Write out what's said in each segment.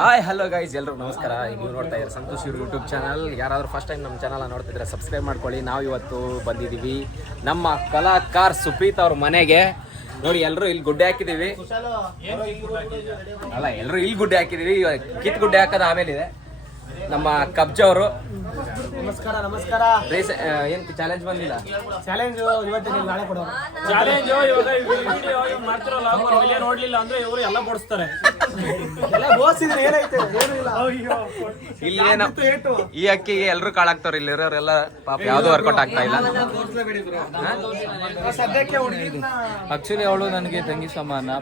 Hi hello guys, ಎಲ್ಲರೂ ನಮಸ್ಕಾರ. ನೀವು ನೋಡ್ತಾ ಇದ್ದಾರೆ ಸಂತೋಷ್ ಇವ್ರ ಯೂಟ್ಯೂಬ್ ಚಾನಲ್. ಯಾರಾದರೂ ಫಸ್ಟ್ ಟೈಮ್ ನಮ್ಮ ಚಾನಲ್ ನೋಡ್ತಿದ್ರೆ ಸಬ್ಸ್ಕ್ರೈಬ್ ಮಾಡ್ಕೊಳ್ಳಿ. ನಾವು ಇವತ್ತು ಬಂದಿದ್ದೀವಿ ನಮ್ಮ ಕಲಾಕಾರ ಸುಪ್ರೀತ್ ಅವ್ರ ಮನೆಗೆ. ನೋಡಿ, ಎಲ್ಲರೂ ಇಲ್ಲಿ ಗುಡ್ಡೆ ಹಾಕಿದ್ದೀವಿ. ಅಲ್ಲ, ಎಲ್ಲರೂ ಇಲ್ಲಿ ಗುಡ್ಡೆ ಹಾಕಿದ್ದೀವಿ. ಕಿತ್ ಗುಡ್ಡೆ ಹಾಕೋದು ಆಮೇಲೆ ಇದೆ. ನಮ್ಮ ಕಬ್ಜ ಅವರು ನಮಸ್ಕಾರ ನಮಸ್ಕಾರ. ಏನ್ ಚಾಲೆಂಜ್ ಬಂದಿಲ್ಲ? ಚಾಲೆಂಜ್ ಇವತ್ತು ನಾಳೆ ಕೊಡೋ ಚಾಲೆಂಜ್. ಇವಾಗ ವಿಡಿಯೋ ಮಾಡ್ತಿರಲ್ಲ, ನೋಡ್ಲಿಲ್ಲ ಅಂದ್ರೆ ಇವರು ಎಲ್ಲ ಬೋಡಿಸ್ತಾರೆ. ಎಲ್ಲ ಬೋಸಿದ್ರೆ ಏನೈತೆ ಏನು ಇಲ್ಲ. ಇಲ್ಲಿ ಏನು ಈ ಅಕ್ಕಿಗೆ ಎಲ್ಲರೂ ಕಾಳಾಗ್ತಾವ್ರ. ಇಲ್ಲಿ ಇರೋರೆಲ್ಲ ಪಾಪ ಯಾವ್ದು ವರ್ಕೌಟ್ ಆಗ್ತಾ ಇಲ್ಲ. ಸದ್ಯಕ್ಕೆ ಆಕ್ಚುಲಿ ಅವಳು ನನಗೆ ತಂಗಿ ಸಮಾನ,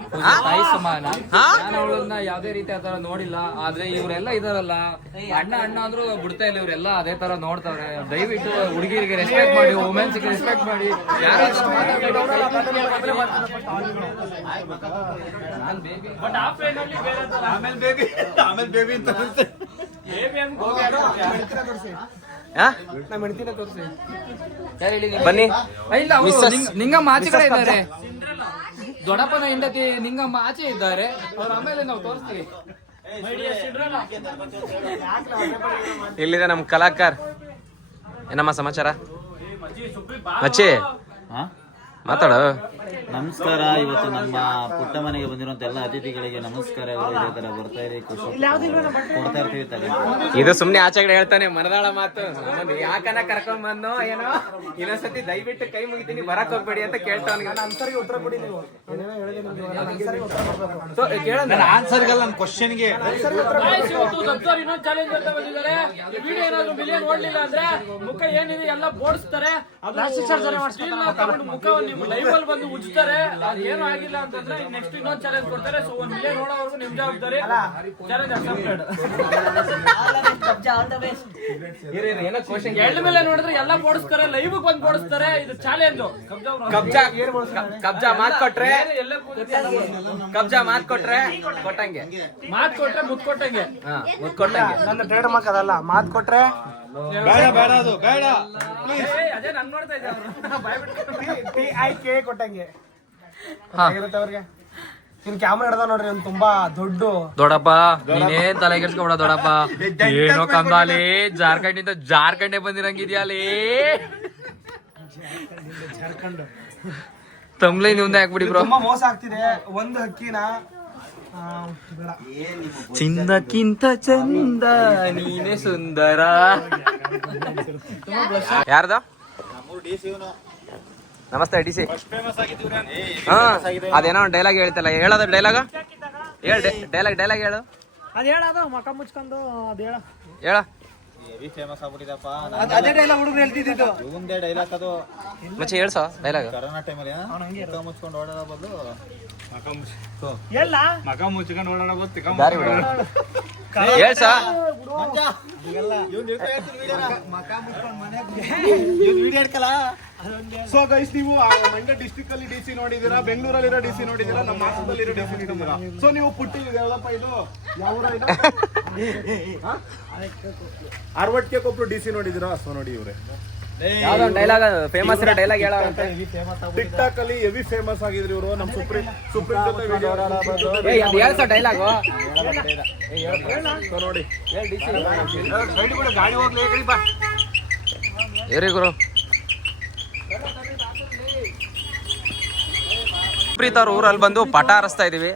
ತಾಯಿ ಸಮಾನ. ನಾನು ಅವಳನ್ನ ಯಾವ್ದೇ ರೀತಿ ಆತರ ನೋಡಿಲ್ಲ. ಆದ್ರೆ ಇವರೆಲ್ಲ ಇದಾರಲ್ಲ, ಅಣ್ಣ ಅಣ್ಣ ಅಂದ್ರು ಬಿಡ್ತಾ ಇಲ್ಲ. ಇವರೆಲ್ಲ ಅದೇ ತರ ನೋಡ್ತಾವ್ರೆ. ದಯವಿಟ್ಟು ಹುಡುಗಿರಿಗೆ ರೆಸ್ಪೆಕ್ಟ್ ಮಾಡಿ, ವುಮೆನ್ಸ್ ರೆಸ್ಪೆಕ್ಟ್ ಮಾಡಿ. ಯಾರು ಬನ್ನಿ. ಇಲ್ಲ, ನಿಂಗಮ್ಮ ಆಚೆ ಕಡೆ ಇದ್ದಾರೆ. ದೊಡ್ಡಪ್ಪನ ಹೆಂಡತಿ ನಿಂಗಮ್ಮ ಆಚೆ ಇದ್ದಾರೆ. ಅವ್ರ ಆಮೇಲೆ ನಾವು ತೋರಿಸ್ತೀವಿ. ಇಲ್ಲಿದೆ ನಮ್ಮ ಕಲಾಕಾರ. ಏನಮ್ಮ ಸಮಾಚಾರ? ಮಚ್ಚಿ ಮಾತಾಡು. ನಮಸ್ಕಾರ. ಇವತ್ತು ನಮ್ಮ ಪುಟ್ಟ ಮನೆಗೆ ಬಂದಿರುವಂತ ಎಲ್ಲ ಅತಿಥಿಗಳಿಗೆ ನಮಸ್ಕಾರಗಳು. ಇದೇ ತರ ಬರ್ತಾ ಇರಿ, ಖುಷಿ ಕೊಡ್ತಾ ಇರ್ತೀವಿ. ಇದು ಸುಮ್ನೆ ಆಚೆಗಡೆ ಹೇಳ್ತಾನೆ, ಮನದಾಳ ಮಾತು. ಯಾಕನ ಕರ್ಕೊಂಡ್ ಬಂದು ಏನೋ ಇನ್ನೊಂದ್ಸತಿ ದಯವಿಟ್ಟು ಕೈ ಮುಗಿತೀನಿ, ಬರಕ್ ಹೋಗ್ಬೇಡಿ ಅಂತ ಕೇಳ್ತಾವನಿಗೆ. ಆನ್ಸರ್ಗೆ ಉತ್ತರ ಕೊಡಿ ನೀವು. ಏನೇನೋ ಹೇಳಿದೆ ಆನ್ಸರ್ಗಲ್ಲ, ನನ್ನ ಕ್ವಶನ್ಗೆ. ಇನ್ನೊಂದು ಚಾಲೆಂಜ್ ಅಂತ ಬಂದಿದ್ದಾರೆ. ವಿಡಿಯೋ ಏನಾದ್ರು ಮಿಲಿಯನ್ ನೋಡ್ಲಿಲ್ಲ ಅಂದ್ರೆ ಮುಖ ಏನಿದೆ ಎಲ್ಲ ಬೋಡಿಸ್ತಾರೆ. ಮುಖವನ್ನು ನೀವು ಲೈವ್ ಅಲ್ಲಿ ಬಂದು ಉಜ್ತಾರೆ. ಏನು ಆಗಿಲ್ಲ ಅಂತಂದ್ರೆ ನೆಕ್ಸ್ಟ್ ಇನ್ನೊಂದು ಚಾಲೆಂಜ್ ಕೊಡ್ತಾರೆ. ಸೊ 1 ಮಿಲಿಯನ್ ನೋಡೋವರೆಗೂ ನಿಮ್ ಜವಾಬ್ದಾರಿ. Challenge accepted. 2 ಮಿಲಿಯನ್ ನೋಡಿದ್ರೆ ಎಲ್ಲ ಬೋಡಿಸ್ತಾರೆ, ಲೈವ್ ಬಂದು ಬೋಡಿಸ್ತಾರೆ. ಇದು ಚಾಲೆಂಜ್. ಕಬ್ಜಾ ಮಾತ್ ಕೊಟ್ರೆ ಕೊಟ್ಟಂಗೆ. ಮಾತ್ ಕೊಟ್ರೆ ಮುತ್ ಕೊಟ್ಟಂಗೆ. ಮುತ್ ಕೊಟ್ಟಂಗೆ. ನನ್ನ ಟ್ರೇಡ್ ಮಾರ್ಕ್ ಅದಲ್ಲ. ಮಾತು ಕೊಟ್ರೆ ಅದೇ ನನ್ ನೋಡ್ತಾ ಇದ್ದೆ. TIK ಕೊಟ್ಟಂಗೆ ಇರುತ್ತೆ ಅವ್ರಿಗೆ. ಇನ್ ಕ್ಯಾಮ್ರಾ ಹಿಡ್ದ ನೋಡ್ರಿ, ಒಂದು ತುಂಬಾ ದೊಡ್ಡಪ್ಪ ನೀನೇ ತಲೆ ಕೆಡ್ಸ್ಕೊಬೇಡ ದೊಡ್ಡಪ್ಪ. ಏನೋ ಕಂದಾಲಿ ಜಾರ್ಖಂಡ್ ಇಂದ ಜಾರ್ಖಂಡೇ ಬಂದಿರಂಗಿದ್ಯಾಲಿ. ಜಾರ್ಖಂಡ್ ತಮ್ಲೈ ನಿಮ್ದೆ ಹಾಕ್ಬಿಡಿ ಬ್ರೋ. ತುಂಬಾ ಮೋಸ ಆಗ್ತಿದೆ. ಒಂದು ಹಕ್ಕಿನ ಬೇಡ. ಚಿನ್ನಕ್ಕಿಂತ ಚಂದ ನೀನೇ ಸುಂದರ. ಯಾರ್ದ? ನಮಸ್ತೆ ಡಿಸಿ. ಅದೇನೋ ಡೈಲಾಗ್ ಹೇಳ್ತಲ್ಲ, ಹೇಳೋದು ಡೈಲಾಗ ಡೈಲಾಗ್ ಹೇಳು. ಅದ್ ಹೇಳೋದು ಮಕ ಮುಚ್ಕೊಂಡು ಅದ್ ಹೇಳ ಹೇಳ. ಹೆವಿ ಫೇಮಸ್ ಆಗ್ಬಿಟ್ಟಿದಪ್ಪ. ಅದೇ ಡೈಲಾಗ್ ಹುಡುಗರು ಹೇಳ್ತಿದ್ದು. ಇವಂದೇ ಡೈಲಾಗ್ ಅದು. ಮಚ್ಚಿ ಹೇಳ್ಸೋ ಡೈಲಾಗ್. ಕರೋನಾ ಟೈಮಲ್ಲಿ ಮುಚ್ಕೊಂಡು ಓಡಾಡೋ ಬದಲು ಎಲ್ಲ ಮಗ ಮುಚ್ಕೊಂಡು ಓಡಾಡ ದಾರಿ ಬಿಡು. ಹೇಳ್ಸ. ಸೊ ಗೈಸ್, ನೀವು ಮಂಡ್ಯ ಡಿಸ್ಟ್ರಿಕ್ಟ್ ಅಲ್ಲಿ ಡಿಸಿ ನೋಡಿದೀರಾ, ಬೆಂಗಳೂರಲ್ಲಿರೋ ಡಿಸಿ ನೋಡಿದೀರಾ, ನಮ್ಮ ಹಾಸನದಲ್ಲಿರೋ ಡಿಸಿ ನೋಡಿದೀರಾ. ಸೊ ನೀವು ಪುಟ್ಟಿ ಯಾವ್ದಪ್ಪ ಇದು, ಯಾವ ಊರ ಇದು? ಅರವಟ್ಟಿಗೆ ಕೊಪ್ಪಳು ಡಿಸಿ ನೋಡಿದೀರಾ? ಸೊ ನೋಡಿ ಇವ್ರೆ ಯಾವ್ದೋ ಡೈಲಾಗ್ ಫೇಮಸ್ ಇರೋ ಡೈಲಾಗ್ ಹೇಳ. ಟಿಕ್ ಟಾಕ್ ಅಲ್ಲಿ ಹೆವಿ ಫೇಮಸ್ ಆಗಿದ್ರು ಇವರು. ನಮ್ಮ ಸುಪ್ರೀಂ ಜೊತೆ ವಿಡಿಯೋ ಹೇಳ್ಸೋ ಡೈಲಾಗ್. ನೋಡಿ ಗಾಡಿ ಹೋಗ್ಲಿ ಏರಿ ಗುರು. ಸುಪ್ರೀತ್ ಅವ್ರ ಊರಲ್ಲಿ ಬಂದು ಪಟ ಹರಿಸ್ತಾ ಇದೀವಿ.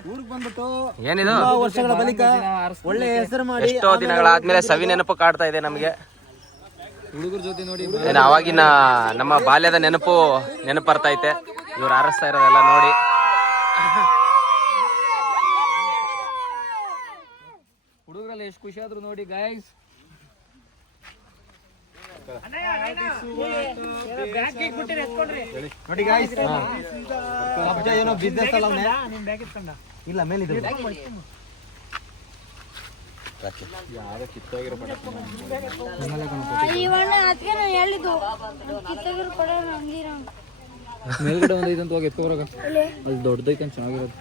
ಏನಿದು? ವರ್ಷಗಳ ಬಳಿಕ ಒಳ್ಳೆ ಹೆಸರು ಮಾಡಿ ಎಷ್ಟೋ ದಿನಗಳಾದ್ಮೇಲೆ ಸವಿ ನೆನಪು ಕಾಡ್ತಾ ಇದೆ ನಮ್ಗೆ. ಹುಡುಗರ ಜೊತೆ ನೋಡಿ ಏನು ಅವಾಗಿನ ನಮ್ಮ ಬಾಲ್ಯದ ನೆನಪು ಬರ್ತೈತೆ. ಇವ್ರು ಹಾರಿಸ್ತಾ ಇರೋದೆಲ್ಲ ನೋಡಿ. ಹುಡುಗರಲ್ಲಿ ಎಷ್ಟು ಖುಷಿ ಆದ್ರು ನೋಡಿ ಗೈಸ್. ನೋಡಿ ಗಾಯ್ಸ್, ಕಬ್ಜಾ ಏನೋ ಬಿಸ್ನೆಸ್ ಅಲ್ಲ ಇಲ್ಲ ಮೇಲೆ ಮೇಲ್ಗಡೆ ಒಂದು ಐದಂತ ಹೋಗಿ ಎತ್ಕೊಬರಾಗ. ಅಲ್ಲಿ ದೊಡ್ಡದೈತೆ ಚೆನ್ನಾಗಿರೋದು.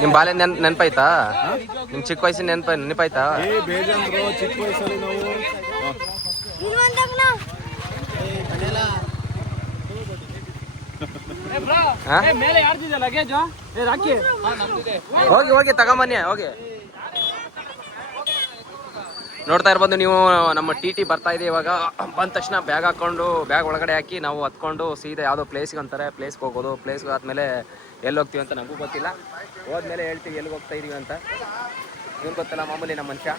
ನಿಮ್ ಬಾಲ್ಯ ನೆನಪಾಯ್ತಾ? ನಿಮ್ ಚಿಕ್ಕ ವಯಸ್ಸಿನ ನೆನಪಾಯ್ತಾ? ಬೇಜಾರು ಚಿಕ್ಕ ವಯಸ್ಸಲ್ಲಿ ನಾವು ಹಾ? ಮೇಲೆ ಯಾರ್ದಿದೆ ಲಗೇಜ್ ರಾಕಿ ಹೋಗಿ ಹೋಗಿ ತಗೊಂಬನ್ನಿ ಹೋಗಿ. ನೋಡ್ತಾ ಇರ್ಬೋದು ನೀವು, ನಮ್ಮ ಟಿ ಬರ್ತಾ ಇದೆ ಇವಾಗ. ಬಂದ ತಕ್ಷಣ ಬ್ಯಾಗ್ ಹಾಕೊಂಡು ಬ್ಯಾಗ್ ಒಳಗಡೆ ಹಾಕಿ ನಾವು ಹತ್ಕೊಂಡು ಸೀದಾ ಯಾವುದೋ ಪ್ಲೇಸ್ಗೆ ಅಂತಾರೆ, ಪ್ಲೇಸ್ಗೆ ಹೋಗೋದು. ಪ್ಲೇಸ್ಗೆ ಆದಮೇಲೆ ಎಲ್ಲಿ ಹೋಗ್ತೀವಿ ಅಂತ ನಮಗೂ ಗೊತ್ತಿಲ್ಲ. ಹೋದ್ಮೇಲೆ ಹೇಳ್ತೀವಿ ಎಲ್ಲಿಗೆ ಹೋಗ್ತಾ ಇದೀವಿ ಅಂತ. ಏನು ಗೊತ್ತಲ್ಲ ಮಾಮೂಲಿ ನಮ್ಮ ಮನುಷ್ಯ.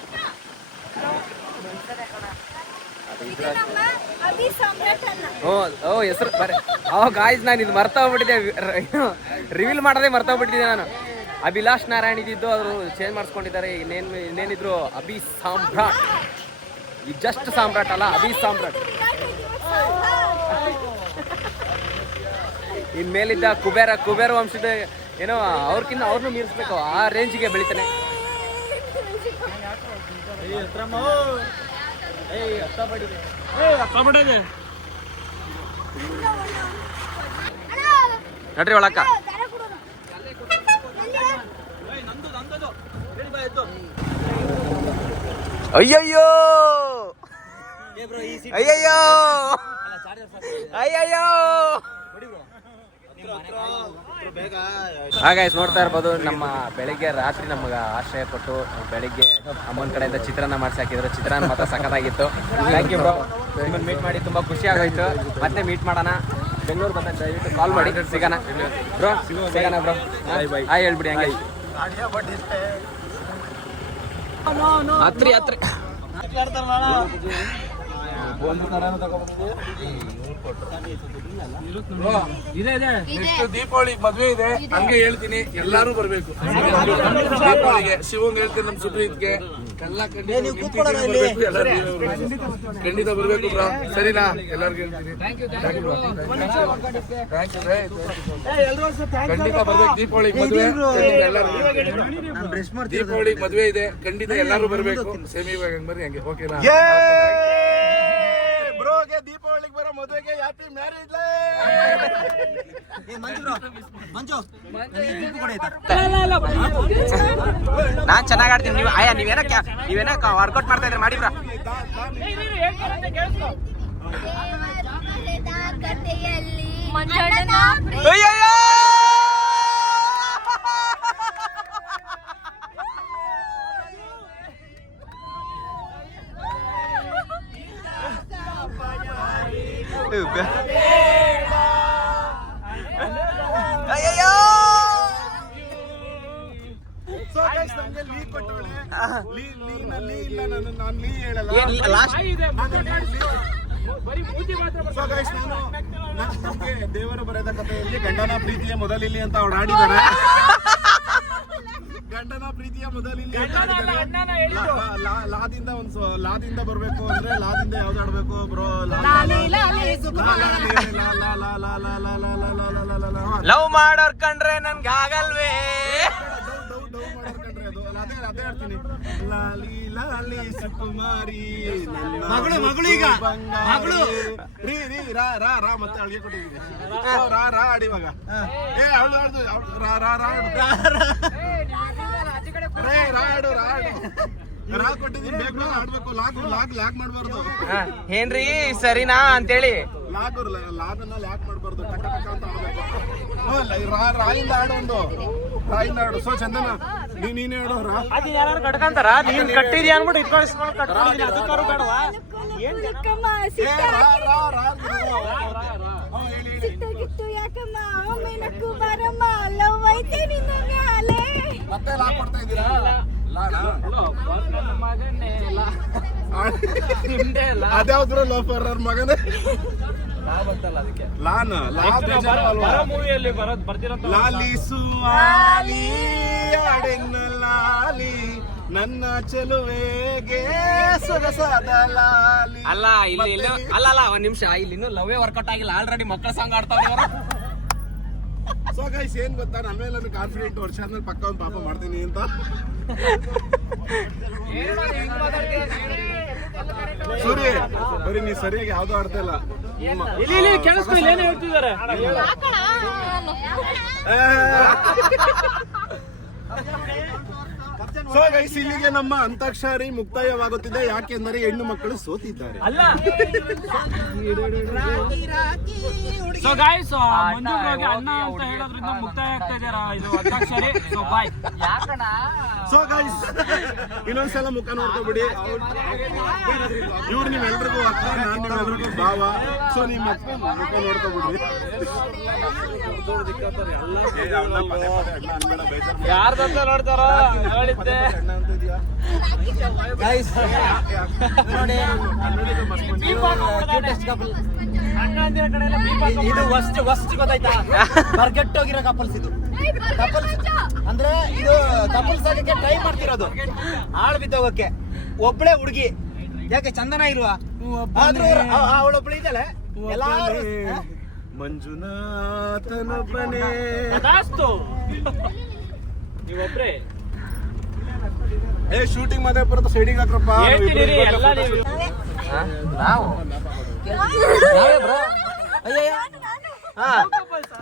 ಓ ಹೆಸರು ಬರೀ ಗಾಯ್ಸ್, ನಾನು ಇದು ಮರ್ತಾ ಹೋಗ್ಬಿಟ್ಟಿದ್ದೆ, ರಿವೀಲ್ ಮಾಡೋದೇ ಮರ್ತಾ ಹೋಗ್ಬಿಟ್ಟಿದ್ದೆ ನಾನು. ಅಭಿಲಾಷ್ ನಾರಾಯಣ್ ಇದ್ದಿದ್ದು ಅವರು ಚೇಂಜ್ ಮಾಡಿಸ್ಕೊಂಡಿದ್ದಾರೆ. ಇನ್ನೇನಿದ್ರು ಅಭಿ ಸಾಮ್ರಾಟ್. ಇದು ಜಸ್ಟ್ ಸಾಮ್ರಾಟ್ ಅಲ್ಲ, ಅಭಿ ಸಾಮ್ರಾಟ್. ಇನ್ಮೇಲಿದ್ದ ಕುಬೇರ ವಂಶದ ಏನೋ ಅವ್ರನ್ನೂ ಮೀರಿಸ್ಬೇಕು, ಆ ರೇಂಜ್ಗೆ ಬೆಳಿತಾನೆ. ನಡ್ರಿ ಒಳಕ್ಕ. ಅಯ್ಯಯ್ಯೋ ಅಯ್ಯಯ್ಯೋ ಅಯ್ಯಯ್ಯೋ. ಹಾಗೆ ನೋಡ್ತಾ ಇರ್ಬೋದು, ನಮ್ಮ ಬೆಳಿಗ್ಗೆ ರಾತ್ರಿ ನಮ್ಗೆ ಆಶ್ರಯ ಕೊಟ್ಟು ಬೆಳಿಗ್ಗೆ ಅಮ್ಮನ ಕಡೆಯಿಂದ ಚಿತ್ರಾನ್ನ ಮಾಡಿಸಿ ಹಾಕಿದ್ರು. ಚಿತ್ರಾನ್ನ ಮಾತ್ರ ಸಖತ್ತಾಗಿತ್ತು. ಥ್ಯಾಂಕ್ ಯು ಬ್ರೋ, ನಿಮ್ಮನ್ನು ಮೀಟ್ ಮಾಡಿ ತುಂಬ ಖುಷಿ ಆಗೋಯ್ತು. ಮತ್ತೆ ಮೀಟ್ ಮಾಡೋಣ. ಬೆಂಗಳೂರು ಬಂದಾಗ ದಯವಿಟ್ಟು ಕಾಲ್ ಮಾಡಿ, ಸಿಗೋಣ ಬ್ರೋ. ಸಿಗೋಣ ಬ್ರೋ. ಹಾಯ್ ಹೇಳ್ಬಿಡಿ ಹಂಗೆ. ಹತ್ರಿ ದೀಪಾವಳಿ ಮದ್ವೆ ಇದೆ, ಹಂಗೆ ಹೇಳ್ತೀನಿ ಎಲ್ಲಾರು ಬರ್ಬೇಕು. ದೀಪಾವಳಿಗೆ ಶಿವಂಗ್ ಹೇಳ್ತೀನಿ, ನಮ್ ಸುಪ್ರೀತ್ಗೆ ಎಲ್ಲ ಖಂಡಿತ ಬರ್ಬೇಕು ಬ್ರೋ. ಸರಿನಾ? ಎಲ್ಲರಿಗೂ ಹೇಳ್ತೀನಿ ಖಂಡಿತ ಬರ್ಬೇಕು. ದೀಪಾವಳಿಗೆ ಮದ್ವೆ ಎಲ್ಲಾರು, ದೀಪಾವಳಿಗೆ ಮದ್ವೆ ಇದೆ, ಖಂಡಿತ ಎಲ್ಲಾರು ಬರ್ಬೇಕು. ಸೇಮಿ ಹಂಗ್ ಬರ್ರಿ ಹಂಗೆ, ಓಕೆನಾ? ಬ್ರೋಗೆ ದೀಪಾವಳಿಗೆ ಬರೋ ಮದುವೆಗೆ ಹ್ಯಾಪಿ ಮ್ಯಾರೇಜ್. ನಾನ್ ಚೆನ್ನಾಗಿ ಆಡ್ತೀನಿ. ನೀವು ನೀವೇನ ವರ್ಕೌಟ್ ಮಾಡ್ತಾ ಇದ್ರೆ ಮಾಡಿ ಬ್ರಾ. ದೇವರು ಬರೆದ ಕಥೆಯಲ್ಲಿ ಗಂಡನ ಪ್ರೀತಿಯ ಮೊದಲಿಲ್ಲಿ ಅಂತ ಅವ್ರು ಆಡಿದ್ದಾರೆ. ಗಂಡನ ಪ್ರೀತಿಯ ಮೊದಲಿಲ್ಲಿ ಲಾದಿಂದ ಬರ್ಬೇಕು ಅಂದ್ರೆ ಲಾದಿಂದ ಯಾವ್ದು ಆಡ್ಬೇಕು ಬ್ರೋ? ಲವ್ ಮಾಡೋರ್ ಕಂಡ್ರೆ ನನ್ಗೆ ಆಗಲ್ವೇ? ಅದೇ ಆಡ್ತೀನಿ. ಲಾಲಿ ಲಾಲಿ ಸುಕುಮಾರಿ ಮಗಳು ಈಗ ಮಗಳು ರೀ ರಾ ರಾ ರಾ ಮತ್ತೆ ಅಳಿಗೆ ಕೊಟ್ಟಿದ್ದೀನಿ. ರಾ ರಾ ಆಡಿ ಇವಾಗ. ಏ ಅವಳು ಆಡ್ದು ರಾ ರಾ ರಾ ರಾ ಕೊಟ್ಟಿದ್ದೀನಿ. ಬೇಕು ಆಡ್ಬೇಕು. ಲಾಗ್ ಮಾಡ್ಬಾರ್ದು. ಏನ್ರಿ ಸರಿನಾ ಅಂತೇಳಿ ಲಾಗನ್ನ ಲ್ಯಾಕ್ ಮಾಡ್ಬಾರ್ದು. ಟಕ ಟಕ ಅಂತ ಆಡ್ಬೇಕು. ರಾಯಿಂದ ಆಡು, ಒಂದು ರಾಯಿಂದ ಆಡು. ಸೊ ಚಂದನ ನೀನೇ ಆಡೋ ರಾ. ಅದನ್ನ ಯಾರು ಕಟ್ಕಂತಾರ? ನೀನ್ ಕಟ್ಟಿದ್ಯಾ ಅನ್ಬಿಟ್ಟು ಇಟ್ಕೊಂಡು ಕಟ್ಕೊಂಡಿದ್ದೀನಿ. ಅದಕ್ಕಾರು ಬೇಡವಾ? ಮತ್ತೆ ಲಾಕ್ ಕೊಡ್ತಾ ಇದ್ದೀರಾ? ಅದ್ಯಾವ್ದ್ರ ಲೋಫರ್ ಮಗನೇ ಲಾನ್ ಮೂವಿಯಲ್ಲಿ ಬರ್ತಿರೋ ಲಾಲಿಸುವಾಲಿ ಲಾಲಿ ನನ್ನ ಚೆಲುವೆಗೆ ಸೊಗಸಾದ ಲಾಲಿ. ಅಲ್ಲ ಅಲ್ಲ ಒಂದ್ ನಿಮಿಷ, ಇಲ್ಲಿ ಇನ್ನೂ ಲವ್ವೇ ವರ್ಕೌಟ್ ಆಗಿಲ್ಲ. ಆಲ್ರೆಡಿ ಮಕ್ಕಳ ಸಾಂಗ್ ಆಡ್ತಾವ್ರೆ ಅವರು. ಸೊ ಗೈಸ್ ಏನ್ ಗೊತ್ತಾ, ನನ್ನ ಮೇಲೆ ಒಂದು ಕಾನ್ಫಿಡೆಂಟ್, ವರ್ಷ ಆದ್ಮೇಲೆ ಪಕ್ಕ ಒಂದು ಪಾಪ ಮಾಡ್ತೀನಿ ಅಂತ. ಸೂರಿ ಬರೀ ನೀ ಸರಿಯಾಗಿ ಯಾವ್ದು ಆಡ್ತಾ ಇಲ್ಲ. ಇಲ್ಲಿ ಕೇಳಿಸ್ಕೊ, ಇಲ್ಲಿ ಏನೇ ಹೇಳ್ತಿದ್ದಾರೆ. ಸೊ ಗೈಸ್ ಇಲ್ಲಿಗೆ ನಮ್ಮ ಅಂತಾಕ್ಷರಿ ಮುಕ್ತಾಯವಾಗುತ್ತಿದೆ. ಯಾಕೆಂದರೆ ಹೆಣ್ಣು ಮಕ್ಕಳು ಸೋತಿದ್ದಾರೆ. ಅಲ್ಲ ಸೊ ಗಾಯ್ಸ್ ಮಂಜು ಬ್ರೋಗೆ ಅಣ್ಣ ಅಂತ ಹೇಳೋದ್ರಿಂದ ಮುಕ್ತಾಯ ಆಗ್ತಾ ಇದ್ದೀರಾ ಇದು Antakshari. So bye. So guys ಇನ್ನೊಂದ್ಸಲ ಮುಖ ನೋಡ್ಕೊಬಿಡಿ. ಇವ್ರು ನಿಮ್ಮೆಲ್ರಿಗೂ ಅಕ್ಕ, ನಾನು ನಿಮ್ಮೆಲ್ರಿಗೂ ಭಾವ. ಸೊ ನಿಮ್ಮ ಮುಖ ನೋಡ್ಕೊಬಿಡಿ. ಯಾರ್ದಂತ ನೋಡ್ತಾರೋ ಹೇಳಿದ್ದೆ. ಇದು ವಸ್ಟ್ ಗೊತ್ತಾಯ್ತಾ? ಬರ್ಗೆಟ್ಟೋಗಿರೋ ಕಪಲ್ಸ್ ಇದು. ಕಪಲ್ಸ್ ಅಂದ್ರೆ ಇದು ಕಪಲ್ಸ್ ಆಗಕ್ಕೆ ಟ್ರೈ ಮಾಡ್ತಿರೋದು, ಆಳ್ ಬಿದ್ದೋಗಕ್ಕೆ. ಒಬ್ಳೆ ಹುಡುಗಿ, ಯಾಕೆ ಚಂದನ ಇಲ್ವಾ? ಆದ್ರೂ ಅವಳೊಬ್ಳು ಇದ್ದಾಳೆ. ಎಲ್ಲಾರು ಮಂಜುನಾಥನೊಬ್ಬನೇ. ಅದಾಸ್ತು ನೀವೊಬ್ರೆ ಶೂಟಿಂಗ್ ಮತ್ತೆ ಬರುತ್ತೆ, ಸೈಡಿಗೆ ಹಾಕ್ರಪ್ಪ. ಹೇಳ್ತೀನಿ ಎಲ್ಲ ನೀವು. ನಾವು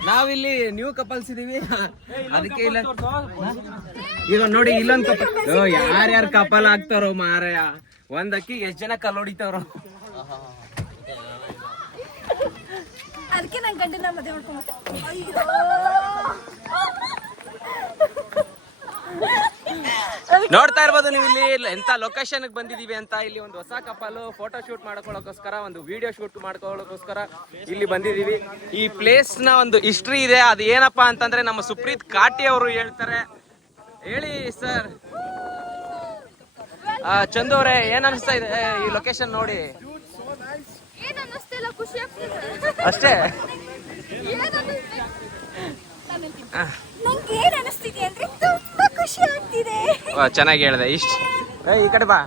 ನಾವಿಲ್ಲಿ ನ್ಯೂ ಕಪಲ್ಸ್ ಇದೀವಿ, ಅದಕ್ಕೆ ಇಲ್ಲ. ಈಗ ನೋಡಿ ಇಲ್ಲೊಂದ್ ಕಪಲ್, ಯಾರ್ಯಾರು ಕಪಲ್ ಆಗ್ತಾರೋ ಮಾರಾಯ, ಒಂದ್ ಅಕ್ಕಿಗೆ ಎಷ್ಟ್ ಜನ ಕಲ್ಲು ಹೊಡಿತಾರೋ. ಅದಕ್ಕೆ ನಾನು ಗಂಡನ ಮದುವೆ ಮಾಡ್ಕೊಂಡ್ಬಿಟ್ಟೆ. ನೋಡ್ತಾ ಇರ್ಬೋದು ನೀವು ಇಲ್ಲಿ ಎಂತ ಲೊಕೇಶನ್ ಬಂದಿದೀವಿ ಅಂತ. ಇಲ್ಲಿ ಒಂದು ಹೊಸ ಕಪಲ್ ಫೋಟೋ ಶೂಟ್ ಮಾಡ್ಕೊಳ್ಳೋಕೋಸ್ಕರ, ಒಂದು ವಿಡಿಯೋ ಶೂಟ್ ಮಾಡ್ಕೊಳ್ಳೋಕೋಸ್ಕರ ಇಲ್ಲಿ ಬಂದಿದೀವಿ. ಈ ಪ್ಲೇಸ್ ನ ಒಂದು ಹಿಸ್ಟ್ರಿ ಇದೆ, ಅದು ಏನಪ್ಪಾ ಅಂತಂದ್ರೆ ನಮ್ಮ ಸುಪ್ರೀತ್ ಕಾಟಿ ಅವರು ಹೇಳ್ತಾರೆ. ಹೇಳಿ ಸರ್. ಚಂದು ಅವರೇ, ಏನ್ ಅನಿಸ್ತಾ ಇದೆ ಈ ಲೊಕೇಶನ್ ನೋಡಿ? ಏನ್ ಅನ್ನಿಸ್ತಿಲ್ಲ, ಖುಷಿ ಆಗ್ತಿದೆ ಅಷ್ಟೇ. ನಂಗೆ ಏನ್ ಅನಿಸ್ತಿದೆ ಅಂದ್ರೆ ತುಂಬಾ ಖುಷಿ ಆಗ್ತಿದೆ. ಚೆನ್ನಾಗಿ ಹೇಳ್ದೆ. ಇಷ್ಟ ಈ ಕಡೆ ಬಾ.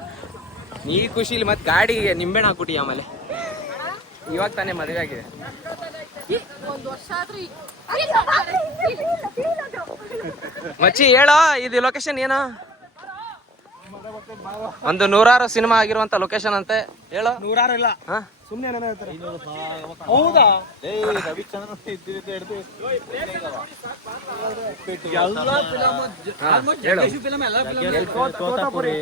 ಈ ಖುಷಿಲಿ ಮತ್ತೆ ಗಾಡಿಗೆ ನಿಂಬೆಹಣ್ಣು ಹಾಕ್ಬಿಟ್ಟಿ. ಆಮೇಲೆ ಇವಾಗ ತಾನೇ ಮದುವೆ ಆಗಿದೆ. ಒಂದು ವರ್ಷ ಆದ್ರೂ ಮಚ್ಚಿ ಹೇಳೋ, ಇದು ಲೊಕೇಶನ್ ಏನೋ? ಒಂದು 100 ಸಿನಿಮಾ ಆಗಿರುವಂತ ಲೊಕೇಶನ್ ಅಂತೆ. ಹೇಳೋ. 100 ಇಲ್ಲ, ಹಾ ಸುಮ್ನೆ ಏನೇನೋ ಹೇಳ್ತಾರೆ. ಹೌದಾ? ರವಿಚಂದ್ರನ್ ಇದ್ದಿದ್ದು ಹಿಡ್ದು ತೋತಾಪುರಿ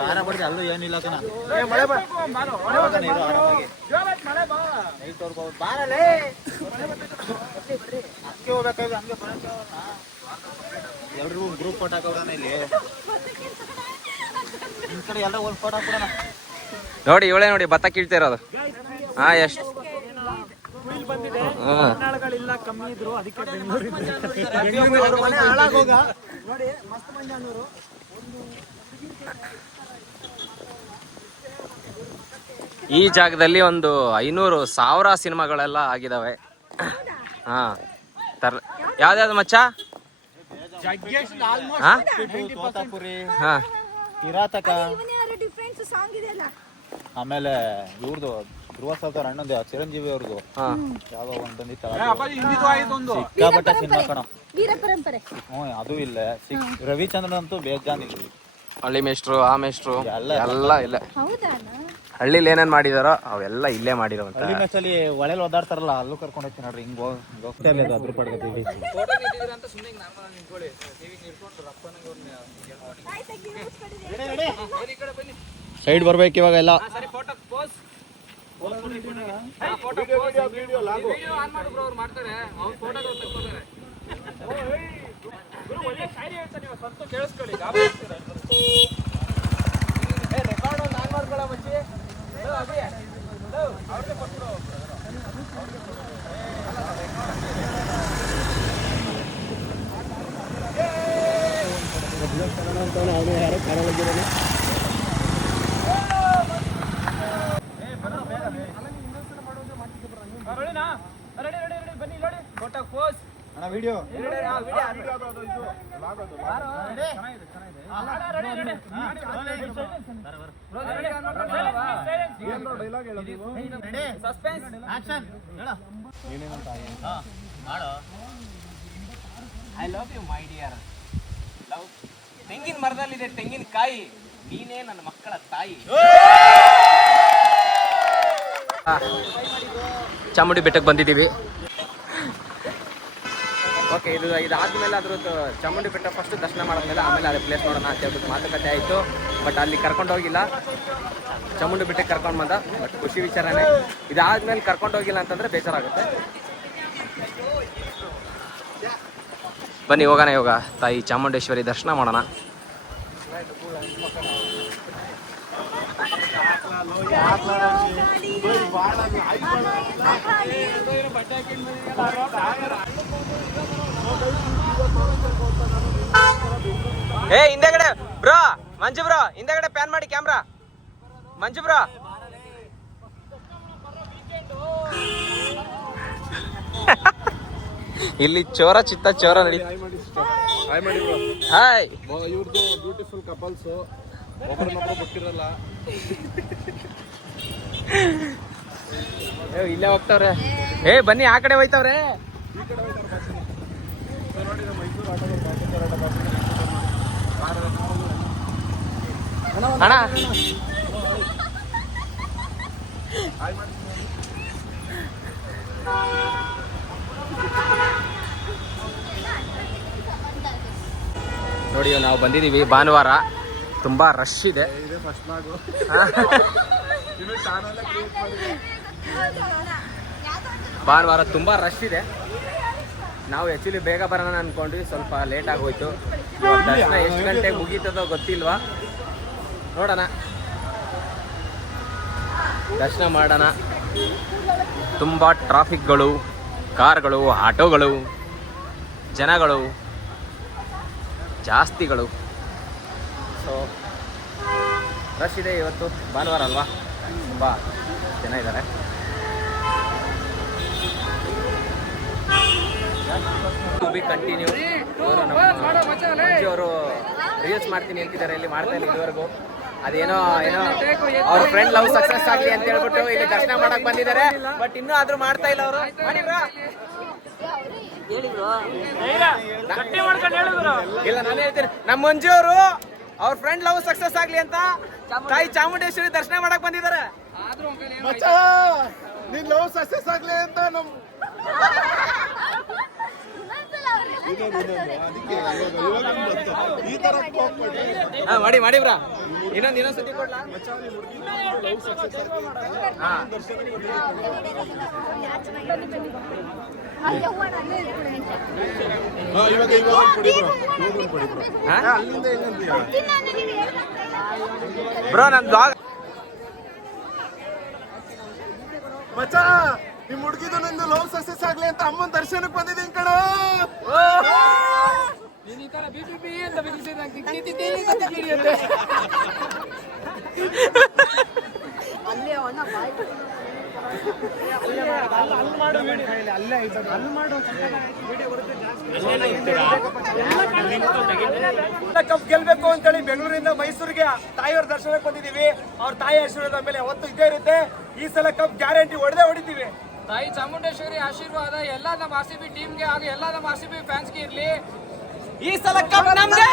ಬಾರ ಬಡ್ದು ಅಲ್ಲೂ ಏನಿಲ್ಲ ಕಣ. ಮಳೆ ಬಾ. ಎಲ್ರಿಗೂ ಗ್ರೂಪ್ ಫೋಟೋ ಹಾಕೋಣ ಇಲ್ಲಿ. ನಿಮ್ ಕಡೆ ಎಲ್ಲ ಒಂದು ಫೋಟೋ ಹಾಕೋಣ. ನೋಡಿ ಇವಳೇ ನೋಡಿ ಭತ್ತ ಕೀಳ್ತಾ ಇರೋದು. ಹಾ ಎಷ್ಟು ಕನ್ನಡಗಳಿಲ್ಲ, ಕಮ್ಮಿ ಇದ್ರು, ಅದಕ್ಕೆ ಬೆಂಗಳೂರು ಮನೆ ಹಾಳಾಗೋಗ ನೋಡಿ. ಮಸ್ತ್ ಮಂದಿ ಅನ್ನೋರು. ಈ ಜಾಗದಲ್ಲಿ ಒಂದು 500,000 ಸಿನಿಮಾಗಳೆಲ್ಲ ಆಗಿದಾವೆ. ಹಾ ಯಾವ್ದಾವ್ದು ಮಚ್ಚ? ಹಾ ತೋತಾಪುರಿ, ಹಾ ಕಿರಾತಕ, ಡಿಫ್ರೆನ್ಸ್ ಸಾಂಗ್ ಇದೆಯಲ್ಲ. ಆಮೇಲೆ ಇವ್ರದ್ದು ಧ್ರುವ ಸರ್ದಾರ್ ಅಣ್ಣಂದು ಚಿರಂಜೀವಿ ಅವ್ರದ್ದು ಹಾ ಯಾವ ಒಂದೊಂದಿತ್ತು ಸಿಕ್ಕಾಪಟ್ಟೆ ಸಿನಿಮಾ ಕಣ. ವೀರ ಪರಂಪರೆ. ಅದು ಇಲ್ಲ. ರವಿಚಂದ್ರನ್ ಅಂತೂ ಬೇಜಾನಿಲ್ಲ. ಹಳ್ಳಿ ಮೇಷ್ಟ್ರು, ಆ ಮೇಷ್ಟ್ರು ಎಲ್ಲ ಎಲ್ಲ ಇಲ್ಲ. ಹೌದಾ? ಹಳ್ಳಿಲಿ ಏನೇನ್ ಮಾಡಿದಾರೋ ಅವೆಲ್ಲ ಇಲ್ಲೇ ಮಾಡಿರೋಂತ. ಹಳ್ಳಿ ಮೆಚ್ಚಲ್ಲಿ ಒಳೆಲ್ ಓದಾಡ್ತಾರಲ್ಲ, ಅಲ್ಲೂ ಕರ್ಕೊಂಡು ಹೋಗ್ತೀನಿ ನೋಡ್ರಿ. ಹಿಂಗ್ ಹೋಗ್ತಾ ಇಲ್ಲ ಅದ್ರ ಪಡ್ಕತ್ತೀವಿ. ಸೈಡ್ ಬರ್ಬೇಕು ಇವಾಗ ಎಲ್ಲ. ಬನ್ನಿ ನೋಡಿ photo pose video I love you my dear love. ತೆಂಗಿನ ಮರದಲ್ಲಿದೆ ತೆಂಗಿನಕಾಯಿ, ನೀನೇ ನನ್ನ ಮಕ್ಕಳ ತಾಯಿ. ಚಾಮುಂಡಿ ಬೆಟ್ಟಕ್ಕೆ ಬಂದಿದ್ದೀವಿ. ಓಕೆ, ಇದಾದ್ಮೇಲೆ ಅದ್ರದ್ದು ಚಾಮುಂಡಿ ಬೆಟ್ಟ ಫಸ್ಟ್ ದರ್ಶನ ಮಾಡಿದ್ಮೇಲೆ ಆಮೇಲೆ ಅದೇ ಪ್ಲೇಸ್ ನೋಡೋಣ ಅಂತ ಹೇಳ್ಬಿಟ್ಟು ಮಾತುಕತೆ ಆಯಿತು. ಬಟ್ ಅಲ್ಲಿ ಕರ್ಕೊಂಡು ಹೋಗಿಲ್ಲ. ಚಾಮುಂಡಿ ಬೆಟ್ಟಕ್ಕೆ ಕರ್ಕೊಂಡು ಬಂದ. ಬಟ್ ಖುಷಿ ವಿಚಾರನೇ. ಇದಾದ್ಮೇಲೆ ಕರ್ಕೊಂಡು ಹೋಗಿಲ್ಲ ಅಂತಂದ್ರೆ ಬೇಜಾರಾಗುತ್ತೆ. ಬನ್ನಿ ಹೋಗೋಣ ಇವಾಗ ತಾಯಿ ಚಾಮುಂಡೇಶ್ವರಿ ದರ್ಶನ ಮಾಡೋಣ. ಏ ಹಿಂದೆಗಡೆ ಬ್ರೋ, ಮಂಜು ಬ್ರೋ ಹಿಂದೆಗಡೆ ಪ್ಯಾನ್ ಮಾಡಿ ಕ್ಯಾಮ್ರಾ. ಮಂಜು ಬ್ರೋ ಇಲ್ಲಿ ಚೋರ ಚಿತ್ತ ಚೋರ ನಡಿ. ಹಾಯ್, ಇವ್ರದ್ದು ಬ್ಯೂಟಿಫುಲ್ ಕಪಲ್ಸ್ ಒಬ್ಬರನ್ನೊಬ್ರು ಬಿಟ್ಟಿರಲ್ಲ. ಇಲ್ಲೇ ಹೋಗ್ತಾವ್ರೆ. ಏ ಬನ್ನಿ ಆ ಕಡೆ ಹೋಯ್ತವ್ರೆ. ಅಣ್ಣ ನೋಡಿ ನಾವು ಬಂದಿದ್ದೀವಿ ಭಾನುವಾರ. ತುಂಬಾ ರಶ್ ಇದೆ. ಭಾನುವಾರ ತುಂಬಾ ರಶ್ ಇದೆ. ನಾವು ಆ್ಯಕ್ಚುಲಿ ಬೇಗ ಬರೋಣ ಅಂದ್ಕೊಂಡ್ವಿ, ಸ್ವಲ್ಪ ಲೇಟ್ ಆಗೋಯ್ತು. ದರ್ಶನ ಎಷ್ಟು ಗಂಟೆಗೆ ಮುಗೀತದೋ ಗೊತ್ತಿಲ್ವಾ, ನೋಡೋಣ. ದರ್ಶನ ಮಾಡೋಣ. ತುಂಬ ಟ್ರಾಫಿಕ್ಗಳು, ಕಾರ್ಗಳು, ಆಟೋಗಳು, ಜನಗಳು ಜಾಸ್ತಿಗಳು. ಸೊ ರಶ್ ಇದೆ ಇವತ್ತು, ಭಾನುವಾರ ಅಲ್ವಾ, ತುಂಬ ಜನ ಇದ್ದಾರೆ. To be continue. ಅವರು ರೀಲ್ಸ್ ಮಾಡ್ತೀನಿ ಅಂತಿದ್ದಾರೆ, ಇಲ್ಲಿ ಮಾಡ್ತಾ ಇಲ್ಲ ಇದುವರೆಗೂ. ಅದೇನೋ ಅವ್ರ ಫ್ರೆಂಡ್ ಲವ್ ಸಕ್ಸಸ್ ಆಗ್ಲಿ ಅಂತ ಹೇಳ್ಬಿಟ್ಟು ಇಲ್ಲಿ ದರ್ಶನ ಮಾಡಕ್ ಬಂದಿದ್ದಾರೆ. ಬಟ್ ಇನ್ನೂ ಆದ್ರೂ ಮಾಡ್ತಾ ಇಲ್ಲ ಅವರು. ಇಲ್ಲ ನಾನು ಹೇಳ್ತೀನಿ, ನಮ್ಮ ಮಂಜು ಅವರು ಅವ್ರ ಫ್ರೆಂಡ್ ಲವ್ ಸಕ್ಸಸ್ ಆಗ್ಲಿ ಅಂತ ತಾಯಿ ಚಾಮುಂಡೇಶ್ವರಿ ದರ್ಶನ ಮಾಡಕ್ ಬಂದಿದ್ದಾರೆ. ನಿನ್ ಲವ್ ಸಕ್ಸಸ್ ಆಗ್ಲಿ ಅಂತ ನಮ್ ಈ ತರ ಮಾಡಿ ಮಾಡಿ ಬ್ರಾ. ಇನ್ನೊಂದ್ ಸತಿ ಕೊಡ್ಲಾ? ಬ್ರೋ ನನ್ ಬ್ಲಾಗ್ ಮಚ್ಚ, ನಿಮ್ ಹುಡುಗಿದು ನಿಂದು ಲವ್ ಸಕ್ಸಸ್ ಆಗ್ಲಿ ಅಂತ ಅಮ್ಮನ್ ದರ್ಶನಕ್ಕೆ ಬಂದಿದ್ದೀನಿ ಕಣ. ಕಪ್ ಗೆಲ್ಬೇಕು ಅಂತೇಳಿ ಬೆಂಗಳೂರಿಂದ ಮೈಸೂರಿಗೆ ತಾಯಿಯವ್ರ ದರ್ಶನಕ್ಕೆ ಬಂದಿದ್ದೀವಿ. ಅವ್ರ ತಾಯಿ ಆಶೀರ್ವಾದ ಮೇಲೆ ಯಾವತ್ತೂ ಇದ್ದೇ ಇರುತ್ತೆ. ಈ ಸಲ ಕಪ್ ಗ್ಯಾರಂಟಿ ಹೊಡಿತೀವಿ. ತಾಯಿ ಚಾಮುಂಡೇಶ್ವರಿ ಆಶೀರ್ವಾದ ಎಲ್ಲ ನಮ್ಮ RCB ಟೀಮ್ಗೆ ಹಾಗೂ ಎಲ್ಲ ನಮ್ಮ RCB ಫ್ಯಾನ್ಸ್ಗೆ ಇರ್ಲಿ. ಈ ಸಲ ಕಪ್ ನಮ್ದೇ.